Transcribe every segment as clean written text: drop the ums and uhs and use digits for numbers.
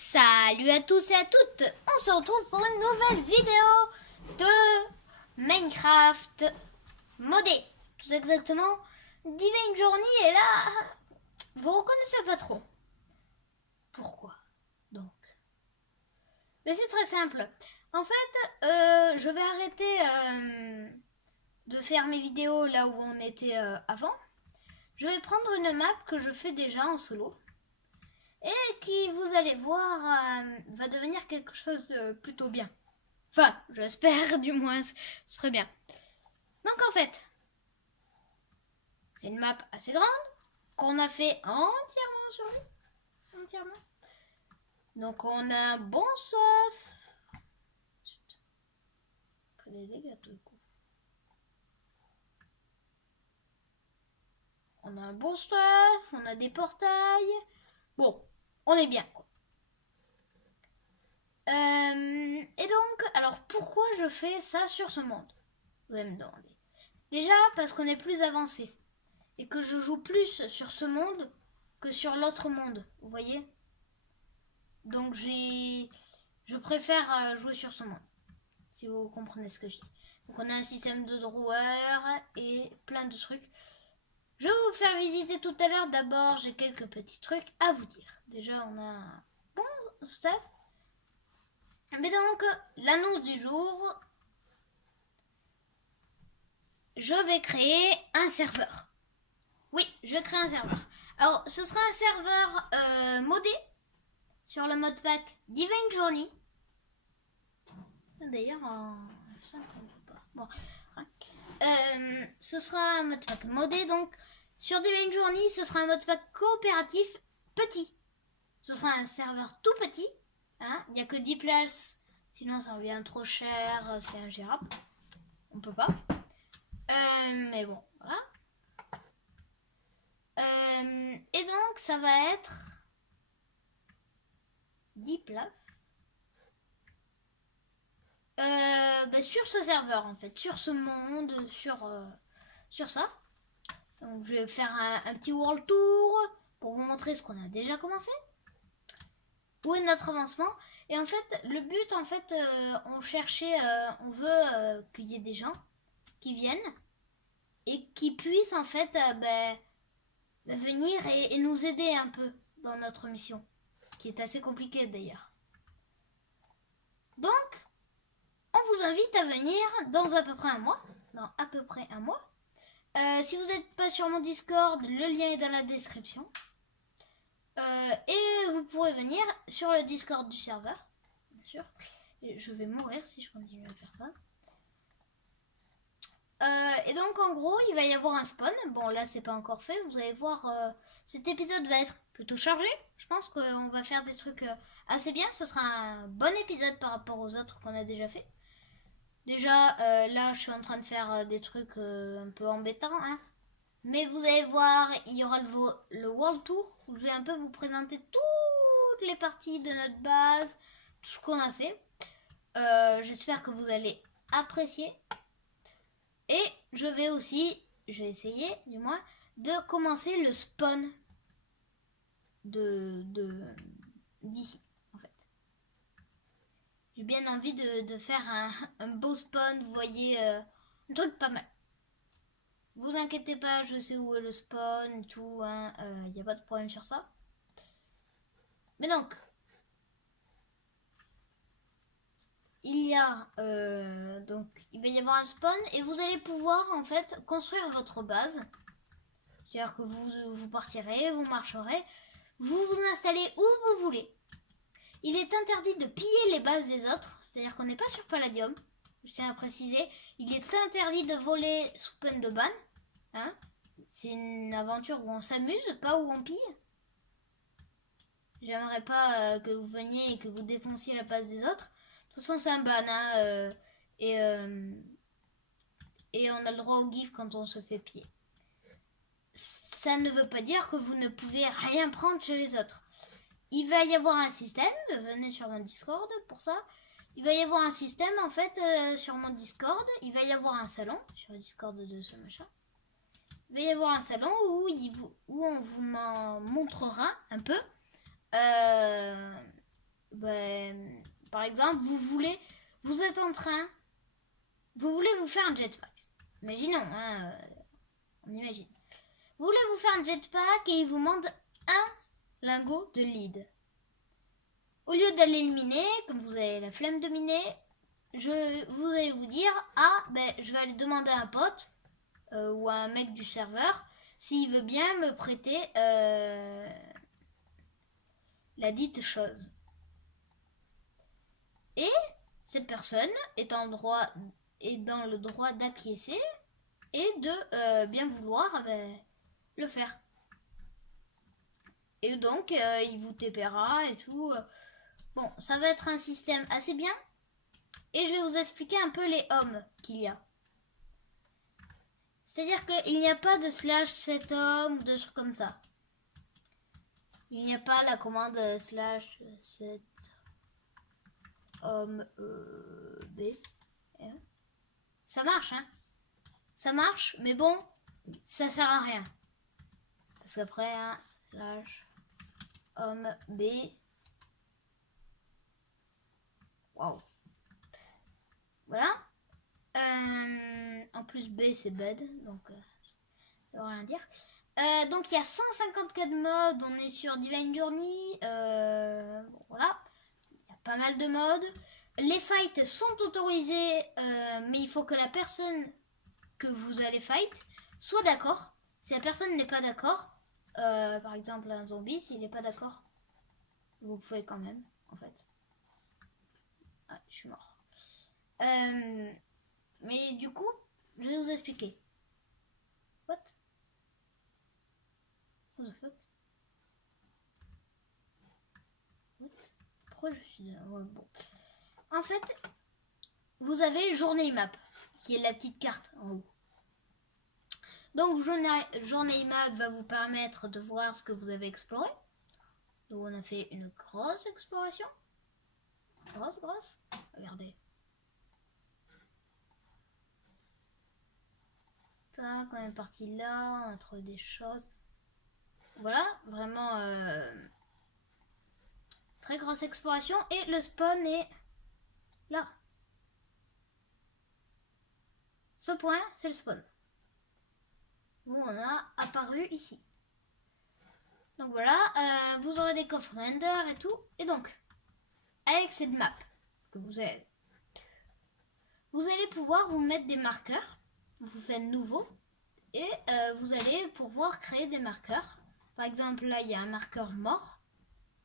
Salut à tous et à toutes. On se retrouve pour une nouvelle vidéo de Minecraft modé. Tout exactement, Divine Journey. Et là, vous reconnaissez pas trop. Pourquoi donc? Mais c'est très simple. En fait, je vais arrêter de faire mes vidéos là où on était avant. Je vais prendre une map que je fais déjà en solo. Et qui, vous allez voir, va devenir quelque chose de plutôt bien. Enfin, j'espère du moins, ce serait bien. Donc en fait, c'est une map assez grande qu'on a fait entièrement sur lui. Entièrement. Donc on a un bon stuff. Pas des dégâts tout le coup. On a un bon stuff, on a des portails. Bon, on est bien quoi. Et donc, alors pourquoi je fais ça sur ce monde? Vous allez me demander. Déjà parce qu'on est plus avancé et que je joue plus sur ce monde que sur l'autre monde, vous voyez. Donc je préfère jouer sur ce monde, si vous comprenez ce que je dis. Donc on a un système de droueurs et plein de trucs. Je vais vous faire visiter tout à l'heure. D'abord, j'ai quelques petits trucs à vous dire. Déjà, on a un bon stuff. Mais donc, l'annonce du jour, je vais créer un serveur. Oui, je vais créer un serveur. Alors, ce sera un serveur modé sur le modpack Divine Journey. D'ailleurs, en F5, on ne peut pas. Bon, ce sera un modpack modé. Donc, sur Divine Journey, ce sera un modpack coopératif petit. Ce sera un serveur tout petit. Hein, il n'y a que 10 places. Sinon, ça revient trop cher. C'est ingérable. On peut pas. Mais bon, voilà. Et donc, ça va être 10 places. Sur ce serveur, en fait. Sur ce monde, sur ça. Donc, je vais faire un petit world tour pour vous montrer ce qu'on a déjà commencé. Où est notre avancement. Et en fait, le but, en fait, on veut qu'il y ait des gens qui viennent et qui puissent, en fait, venir et nous aider un peu dans notre mission, qui est assez compliquée d'ailleurs. Donc, on vous invite à venir dans à peu près un mois. Si vous n'êtes pas sur mon Discord, le lien est dans la description. Et vous pourrez venir sur le Discord du serveur, bien sûr. Je vais mourir si je continue à faire ça. Et donc en gros, il va y avoir un spawn. Bon, là c'est pas encore fait. Vous allez voir, cet épisode va être plutôt chargé. Je pense qu'on va faire des trucs assez bien. Ce sera un bon épisode par rapport aux autres qu'on a déjà fait. Déjà, là je suis en train de faire des trucs un peu embêtants, hein. Mais vous allez voir, il y aura le World Tour où je vais un peu vous présenter toutes les parties de notre base, tout ce qu'on a fait. J'espère que vous allez apprécier. Et je vais essayer du moins, de commencer le spawn d'ici, en fait. J'ai bien envie de faire un beau spawn, vous voyez, un truc pas mal. Vous inquiétez pas, je sais où est le spawn et tout, hein, y a pas de problème sur ça. Mais donc, il va y avoir un spawn et vous allez pouvoir en fait construire votre base. C'est-à-dire que vous partirez, vous marcherez, vous vous installez où vous voulez. Il est interdit de piller les bases des autres, c'est-à-dire qu'on n'est pas sur Palladium. Je tiens à préciser, il est interdit de voler sous peine de ban. Hein, c'est une aventure où on s'amuse, pas où on pille. J'aimerais pas que vous veniez et que vous défonciez la base des autres. De toute façon, c'est un ban. Hein, et on a le droit au gif quand on se fait piller. Ça ne veut pas dire que vous ne pouvez rien prendre chez les autres. Il va y avoir un système, venez sur mon Discord pour ça. Il va y avoir un système en fait sur mon Discord. Il va y avoir un salon sur le Discord de ce machin. Il va y avoir un salon où on vous montrera un peu Par exemple, vous êtes en train, vous voulez vous faire un jetpack. Imaginons, hein, on imagine. Vous voulez vous faire un jetpack et il vous demande un lingot de lead. Au lieu d'aller le miner, comme vous avez la flemme de miner, vous allez vous dire, ah, ben, je vais aller demander à un pote ou à un mec du serveur s'il veut bien me prêter la dite chose. Et cette personne est dans le droit d'acquiescer et de bien vouloir le faire. Et donc, il vous TPera et tout. Bon, ça va être un système assez bien. Et je vais vous expliquer un peu les hommes qu'il y a. C'est-à-dire qu'il n'y a pas de slash set homme ou de trucs comme ça. Il n'y a pas la commande slash set homme B. Ça marche, hein. Ça marche, mais bon, ça sert à rien. Parce qu'après, hein, slash homme B. Waouh. Voilà. En plus, B, c'est bed, donc ça veut rien dire. Donc, il y a 154 modes. On est sur Divine Journey. Voilà. Il y a pas mal de modes. Les fights sont autorisés, mais il faut que la personne que vous allez fight soit d'accord. Si la personne n'est pas d'accord, par exemple un zombie, s'il n'est pas d'accord, vous pouvez quand même, en fait. Ah, je suis mort. Mais du coup, je vais vous expliquer. What? What the fuck? What? Pourquoi je suis là? Ouais, bon. En fait, vous avez journée map, qui est la petite carte en haut. Donc, journée map va vous permettre de voir ce que vous avez exploré. Donc, on a fait une grosse exploration. Grosse. Regardez. Tac, on est parti là, on a trouvé des choses. Voilà, vraiment très grosse exploration. Et le spawn est là. Ce point, c'est le spawn. Où on a apparu ici. Donc voilà, vous aurez des coffres Ender et tout. Et donc, avec cette map que vous avez, vous allez pouvoir vous mettre des marqueurs. Vous faites nouveau. Et vous allez pouvoir créer des marqueurs. Par exemple, là, il y a un marqueur mort.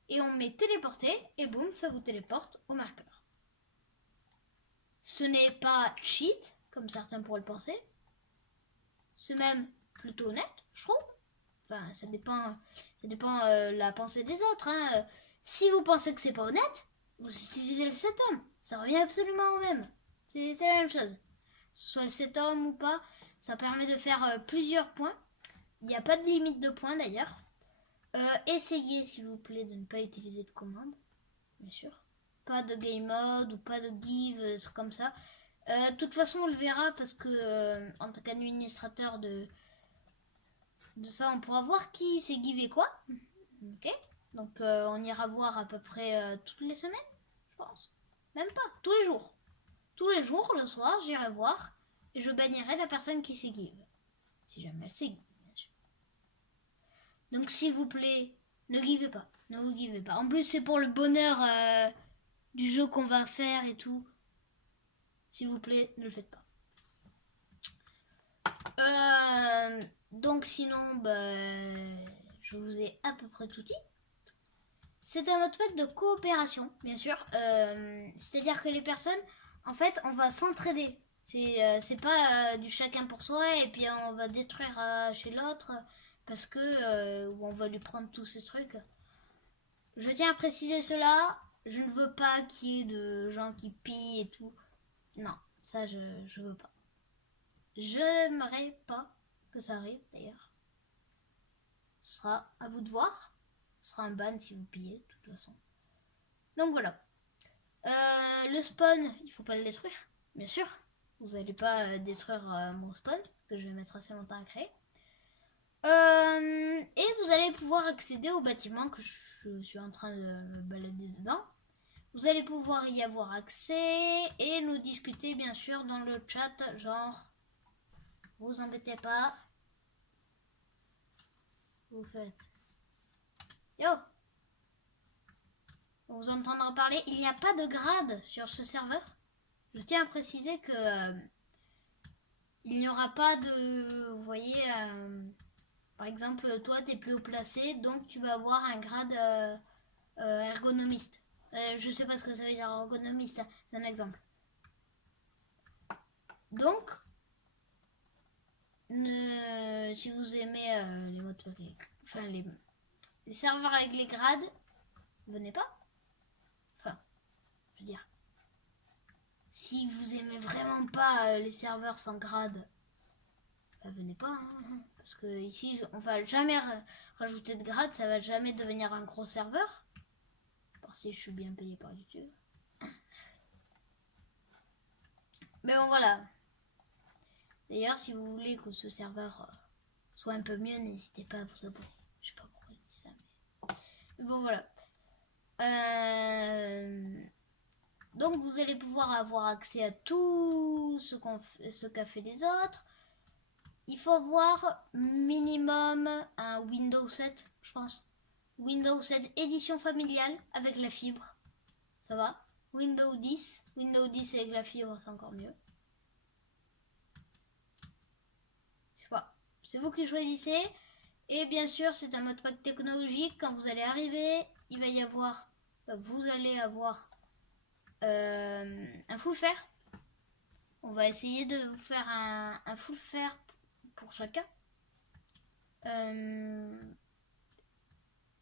Et on met téléporter. Et boum, ça vous téléporte au marqueur. Ce n'est pas cheat, comme certains pourraient le penser. C'est même plutôt honnête, je trouve. Enfin, ça dépend la pensée des autres. Hein. Si vous pensez que c'est pas honnête, vous utilisez le 7 hommes. Ça revient absolument au même. C'est la même chose. Soit le 7 hommes ou pas, ça permet de faire plusieurs points. Il n'y a pas de limite de points d'ailleurs. Essayez s'il vous plaît de ne pas utiliser de commande, bien sûr. Pas de game mode ou pas de give, comme ça. De toute façon, on le verra parce que en tant qu'administrateur de ça, on pourra voir qui s'est givé quoi. Ok. Donc, on ira voir à peu près toutes les semaines, je pense. Même pas, tous les jours. Tous les jours, le soir, j'irai voir et je bannirai la personne qui s'est give. Si jamais elle s'est give, bien sûr. Donc, s'il vous plaît, ne givez pas. Ne vous givez pas. En plus, c'est pour le bonheur du jeu qu'on va faire et tout. S'il vous plaît, ne le faites pas. Donc sinon, je vous ai à peu près tout dit. C'est un mode fait de coopération, bien sûr. C'est-à-dire que les personnes, en fait, on va s'entraider. C'est pas du chacun pour soi et puis on va détruire chez l'autre parce que on va lui prendre tous ces trucs. Je tiens à préciser cela. Je ne veux pas qu'il y ait de gens qui pillent et tout. Non, ça je veux pas. J'aimerais pas que ça arrive d'ailleurs. Ce sera à vous de voir. Ce sera un ban si vous pillez de toute façon. Donc voilà. Le spawn, il faut pas le détruire, bien sûr. Vous n'allez pas détruire mon spawn, que je vais mettre assez longtemps à créer. Et vous allez pouvoir accéder au bâtiment que je suis en train de me balader dedans. Vous allez pouvoir y avoir accès et nous discuter bien sûr dans le chat, genre, vous embêtez pas. Vous faites. Yo! On vous entendra parler. Il n'y a pas de grade sur ce serveur. Je tiens à préciser que il n'y aura pas de... Vous voyez, par exemple, toi, tu es plus haut placé, donc tu vas avoir un grade ergonomiste. Je sais pas ce que ça veut dire ergonomiste, c'est un exemple. Donc, si vous aimez les modes enfin les serveurs avec les grades, venez pas. Enfin, je veux dire, si vous aimez vraiment pas les serveurs sans grade, bah, venez pas. Hein, parce que ici, on va jamais rajouter de grade, ça va jamais devenir un gros serveur. Par si je suis bien payé par YouTube. Mais bon, voilà. D'ailleurs, si vous voulez que ce serveur soit un peu mieux, n'hésitez pas à vous abonner. Je sais pas pourquoi je dis ça, mais bon, voilà. Donc, vous allez pouvoir avoir accès à tout ce qu'a fait les autres. Il faut avoir minimum un Windows 7, je pense. Windows 7 édition familiale avec la fibre. Ça va. Windows 10. Windows 10 avec la fibre, c'est encore mieux. Je sais pas. C'est vous qui choisissez. Et bien sûr, c'est un mode pack technologique. Quand vous allez arriver, il va y avoir... Vous allez avoir un full fer. On va essayer de vous faire un full fer pour chacun.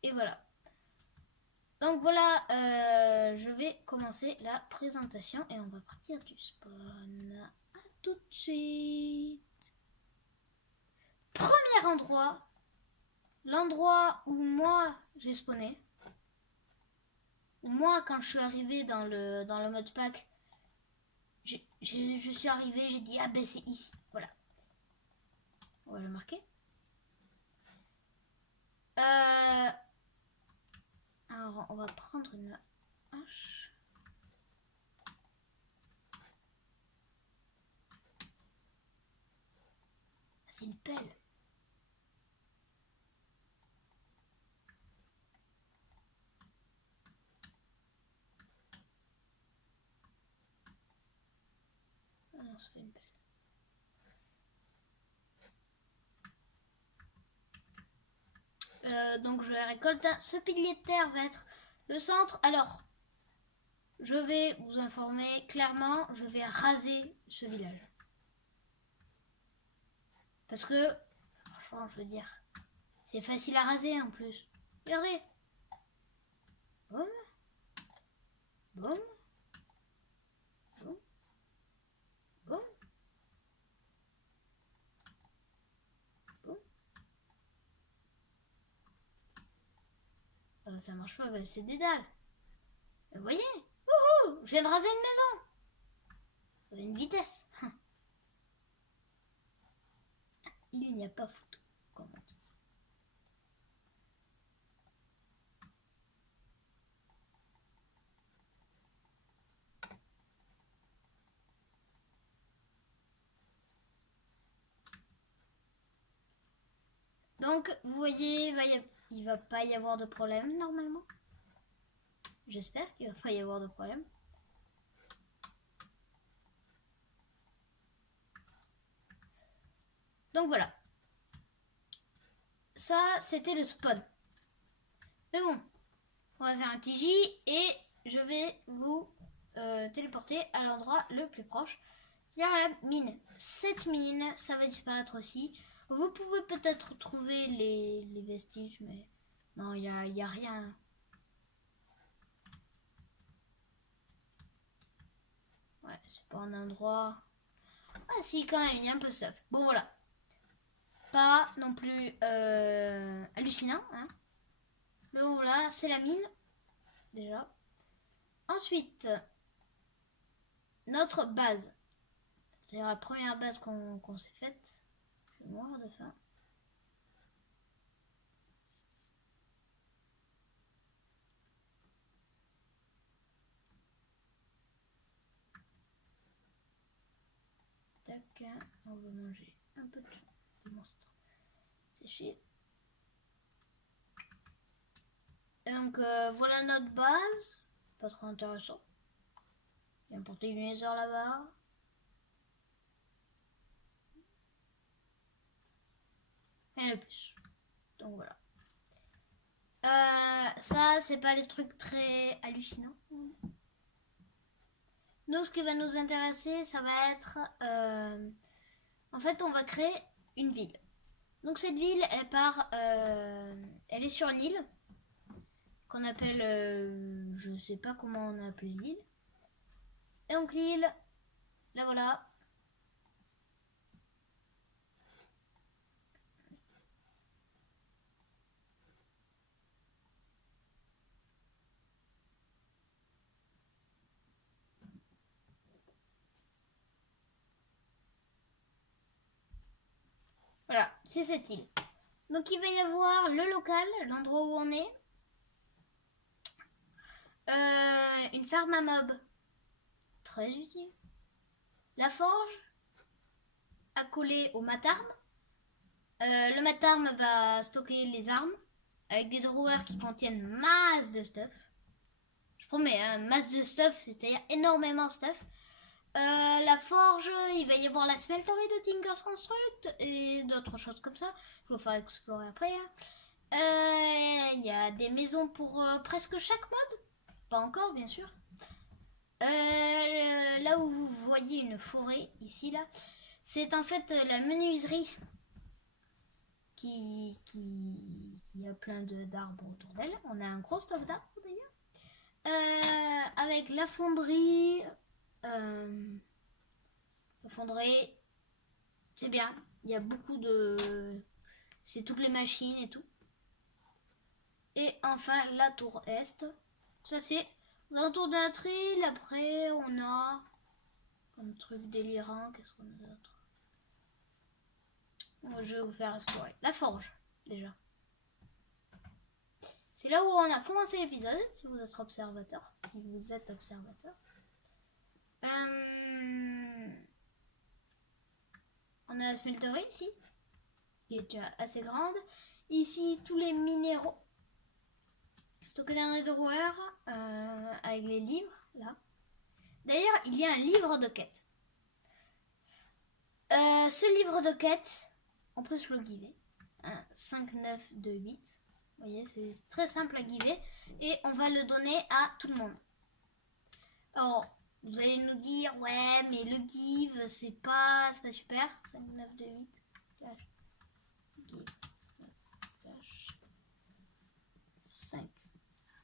Et voilà. Donc voilà, je vais commencer la présentation et on va partir du spawn. À tout de suite. Premier endroit, l'endroit où moi j'ai spawné. Moi, quand je suis arrivé dans le mode pack, je suis arrivé, j'ai dit ah ben c'est ici, voilà. On va le marquer. Alors on va prendre une hache. C'est une pelle. Ah non, c'est pas une pelle. Donc je récolte. Ce pilier de terre va être le centre. Alors, je vais vous informer clairement, je vais raser ce village. Parce que, franchement, je veux dire, c'est facile à raser en plus. Regardez. Boum. Boum. Boum. Boum. Boum. Ah, ça marche pas, bah, c'est des dalles. Vous voyez, je viens de raser une maison. Une vitesse. Il n'y a pas photo, comme on dit. Donc, vous voyez, il va pas y avoir de problème normalement. J'espère qu'il va pas y avoir de problème. Donc voilà. Ça, c'était le spawn. Mais bon, on va faire un TJ et je vais vous téléporter à l'endroit le plus proche. C'est-à-dire la mine. Cette mine, ça va disparaître aussi. Vous pouvez peut-être trouver les vestiges, mais non, il y a rien. Ouais, c'est pas un endroit... Ah si, quand même, il y a un peu de stuff. Bon, voilà. Pas non plus hallucinant, hein. Mais bon, voilà, c'est la mine, déjà. Ensuite, notre base. C'est la première base qu'on s'est faite. Je vais mourir de faim. On va manger un peu de monstre séché. Donc voilà notre base. Pas trop intéressant. Il y a un porte-lumière là-bas. Rien de plus. Donc voilà. Ça, c'est pas des trucs très hallucinants. Nous, ce qui va nous intéresser, ça va être... en fait, on va créer une ville. Donc cette ville, elle est sur l'île, qu'on appelle... je sais pas comment on a appelé l'île. Et donc l'île, là voilà. Voilà, c'est cette île. Donc il va y avoir le local, l'endroit où on est. Une ferme à mobs. Très utile. La forge, accolée au matarme. Le matarme va stocker les armes avec des drawers qui contiennent masse de stuff. Je promets, hein, masse de stuff, c'est-à-dire énormément de stuff. La forge, il va y avoir la smelterie de Tinker's Construct et d'autres choses comme ça. Je vais vous faire explorer après. Il y a des maisons pour presque chaque mode. Pas encore, bien sûr. Là où vous voyez une forêt, ici, là, c'est en fait la menuiserie qui a plein d'arbres autour d'elle. On a un gros stock d'arbres d'ailleurs. Avec la fonderie. La fonderie, c'est bien. Il y a beaucoup de... C'est toutes les machines et tout. Et enfin, la tour Est. Ça, c'est la tour de notre île. Après, on a... un truc délirant. Qu'est-ce qu'on a d'autre? Je vais vous faire explorer. La forge, déjà. C'est là où on a commencé l'épisode, si vous êtes observateur. On a la smelterie ici, qui est déjà assez grande. Ici, tous les minéraux stockés dans les drawers, avec les livres, là. D'ailleurs, il y a un livre de quête. Ce livre de quête, on peut se le giver. 5, 9, 2, 8. Vous voyez, c'est très simple à giver. Et on va le donner à tout le monde. Alors, vous allez nous dire, ouais, mais le give, c'est pas super. 5, 9, 2, 8. Flash. Give. Flash. 5,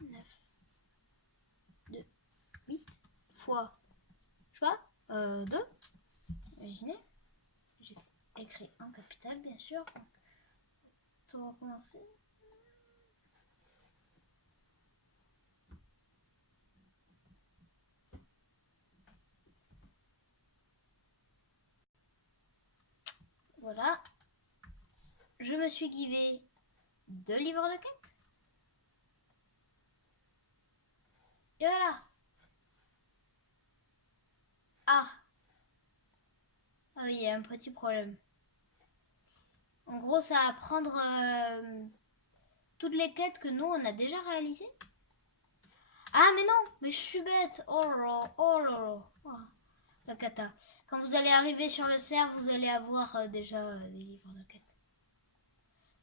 9, 2, 8. Fois, je sais pas, 2. Imaginez. J'ai écrit en capital, bien sûr. Tout recommencer. Voilà. Je me suis givé 2 livres de quête. Et voilà. Ah, oui, il y a un petit problème. En gros, ça va prendre toutes les quêtes que nous, on a déjà réalisées. Ah, mais non, mais je suis bête. Oh là là, oh là là. Oh, la cata. Quand vous allez arriver sur le serve, vous allez avoir déjà des livres de quête.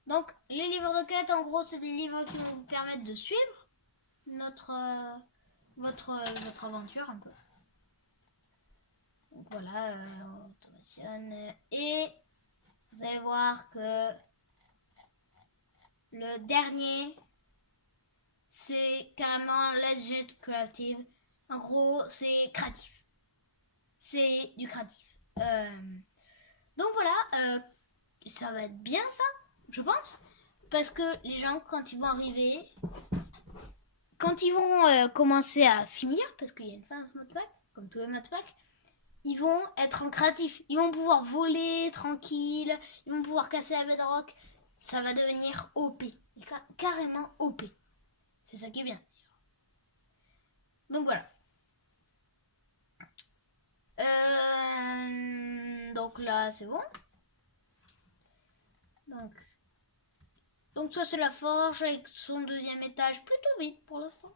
Donc, les livres de quête, en gros, c'est des livres qui vont vous permettre de suivre votre aventure un peu. Donc voilà, automation. Et vous allez voir que le dernier, c'est carrément Legend Creative. En gros, c'est créatif. C'est du créatif. Donc voilà, ça va être bien ça, je pense. Parce que les gens, quand ils vont arriver, quand ils vont commencer à finir, parce qu'il y a une fin à ce modpack, comme tous les modpacks, ils vont être en créatif. Ils vont pouvoir voler tranquille, ils vont pouvoir casser la bedrock. Ça va devenir OP. Carrément OP. C'est ça qui est bien. Donc voilà. Donc là, c'est bon. Donc ça, c'est la forge avec son deuxième étage plutôt vide pour l'instant.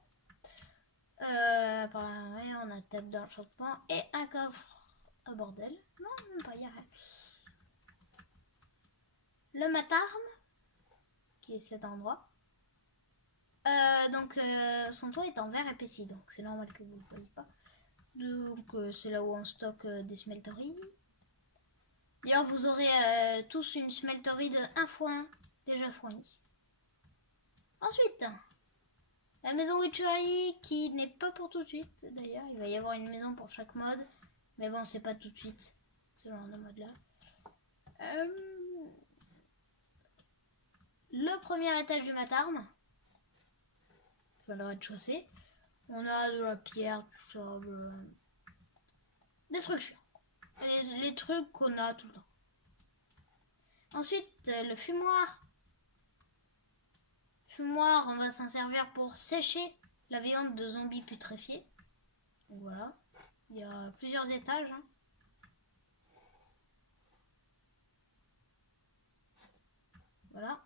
Par là, ouais, on a table d'enchantement et un coffre. Oh bordel. Non, même pas, il n'y a rien. Le matarme, qui est cet endroit. Donc son toit est en verre épaissi, donc c'est normal que vous ne le voyez pas. Donc c'est là où on stocke des smelteries. D'ailleurs, vous aurez tous une smelterie de 1x1 déjà fournie. Ensuite, la maison Witchery qui n'est pas pour tout de suite. D'ailleurs, il va y avoir une maison pour chaque mode. Mais bon, c'est pas tout de suite. Ce genre de mode là. Le premier étage du matarme. Enfin, le rez-de-chaussée. On a de la pierre, du sable. Des trucs chiants. Les trucs qu'on a tout le temps. Ensuite, le fumoir. Fumoir, on va s'en servir pour sécher la viande de zombies putréfiés. Donc voilà. Il y a plusieurs étages. Hein. Voilà.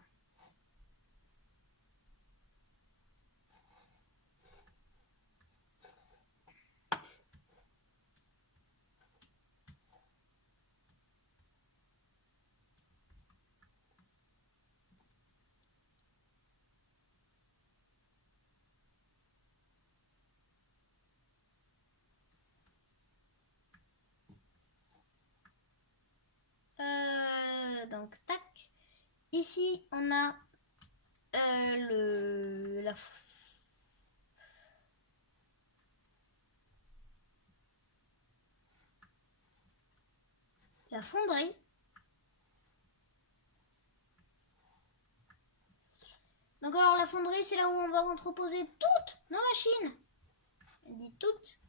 Donc tac. Ici on a la fonderie. Donc alors la fonderie, c'est là où on va entreposer toutes nos machines. Elle dit toutes.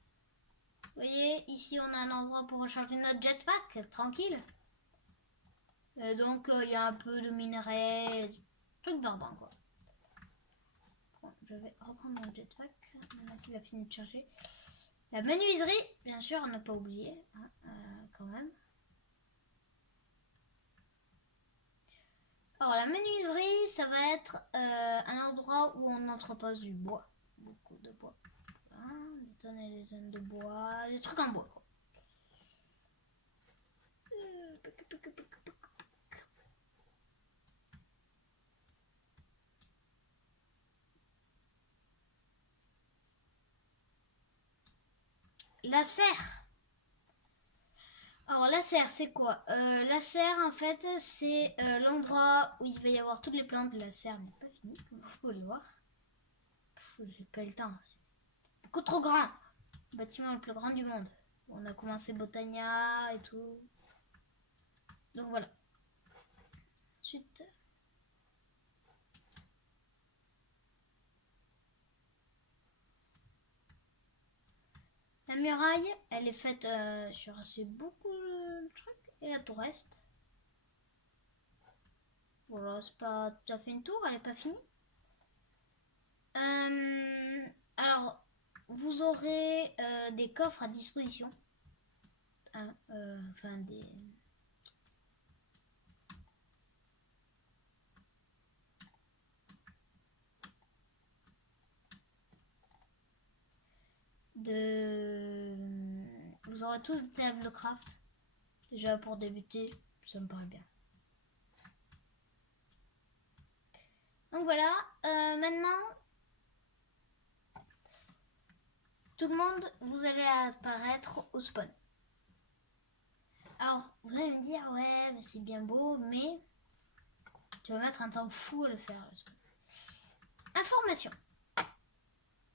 Vous voyez, ici on a un endroit pour recharger notre jetpack, tranquille. Et donc il y a un peu de minerais, truc barbant quoi. Bon, je vais reprendre mon jetpack, maintenant qu'il a fini de charger. La menuiserie, bien sûr, on n'a pas oublié, hein, quand même. Alors la menuiserie, ça va être un endroit où on entrepose du bois. Beaucoup de bois. Voilà, des tonnes et des tonnes de bois. Des trucs en bois quoi. La serre. Alors la serre c'est quoi? La serre en fait c'est l'endroit où il va y avoir toutes les plantes. La serre n'est pas finie comme vous pouvez le voir. J'ai pas le temps. C'est beaucoup trop grand. Le bâtiment le plus grand du monde. On a commencé Botania et tout. Donc voilà. Ensuite. La muraille, elle est faite sur assez beaucoup de trucs. Et la tour est. Voilà, c'est pas tout à fait une tour, elle est pas finie. Alors, vous aurez des coffres à disposition. Hein, enfin, des... Vous aurez tous des tables de craft. Déjà pour débuter, ça me paraît bien. Donc voilà, maintenant, tout le monde, vous allez apparaître au spawn. Alors, vous allez me dire, ouais, c'est bien beau, mais tu vas mettre un temps fou à le faire. Information.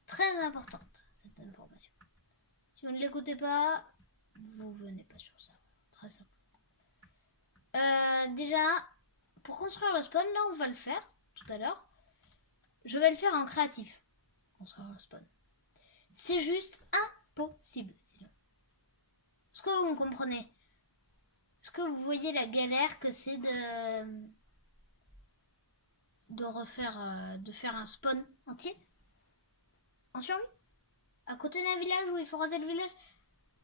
Très importante, cette information. Si vous ne l'écoutez pas, vous venez pas sur ça. Très simple. Déjà, pour construire le spawn, là on va le faire tout à l'heure. Je vais le faire en créatif. Construire le spawn. C'est juste impossible. Sinon. Est-ce que vous me comprenez? Est-ce que vous voyez la galère que c'est de faire un spawn entier en survie à côté d'un village où il faut raser le village?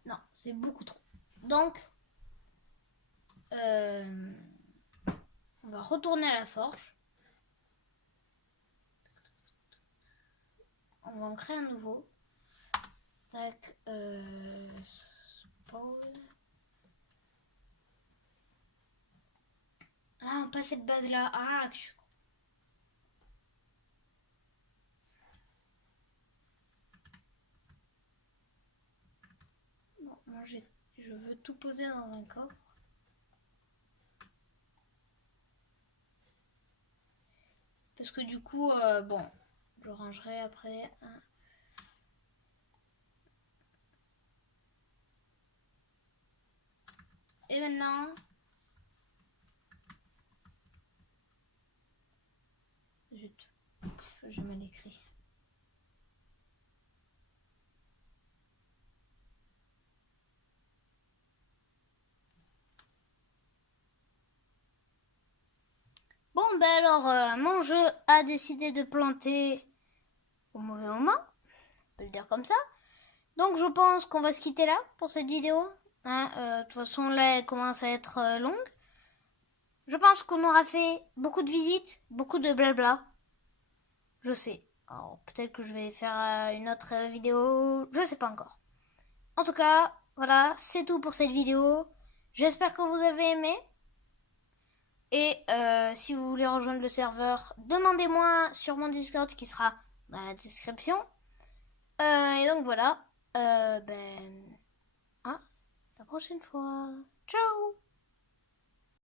Non, c'est beaucoup trop. Donc, On va retourner à la forge. On va en créer un nouveau. Tac. Pause. Ah, pas cette base là. Ah, que je suis con. Bon, moi je veux tout poser dans un coffre. Parce que du coup, bon, je rangerai après. Hein. Et maintenant, zut, j'ai mal écrit. Bon, ben alors, mon jeu a décidé de planter au mauvais moment, on peut le dire comme ça. Donc je pense qu'on va se quitter là pour cette vidéo. Hein, de toute façon, là, elle commence à être longue. Je pense qu'on aura fait beaucoup de visites, beaucoup de blabla. Je sais. Alors peut-être que je vais faire une autre vidéo, je sais pas encore. En tout cas, voilà, c'est tout pour cette vidéo. J'espère que vous avez aimé. Et si vous voulez rejoindre le serveur, demandez-moi sur mon Discord qui sera dans la description. Et donc voilà. À la prochaine fois. Ciao!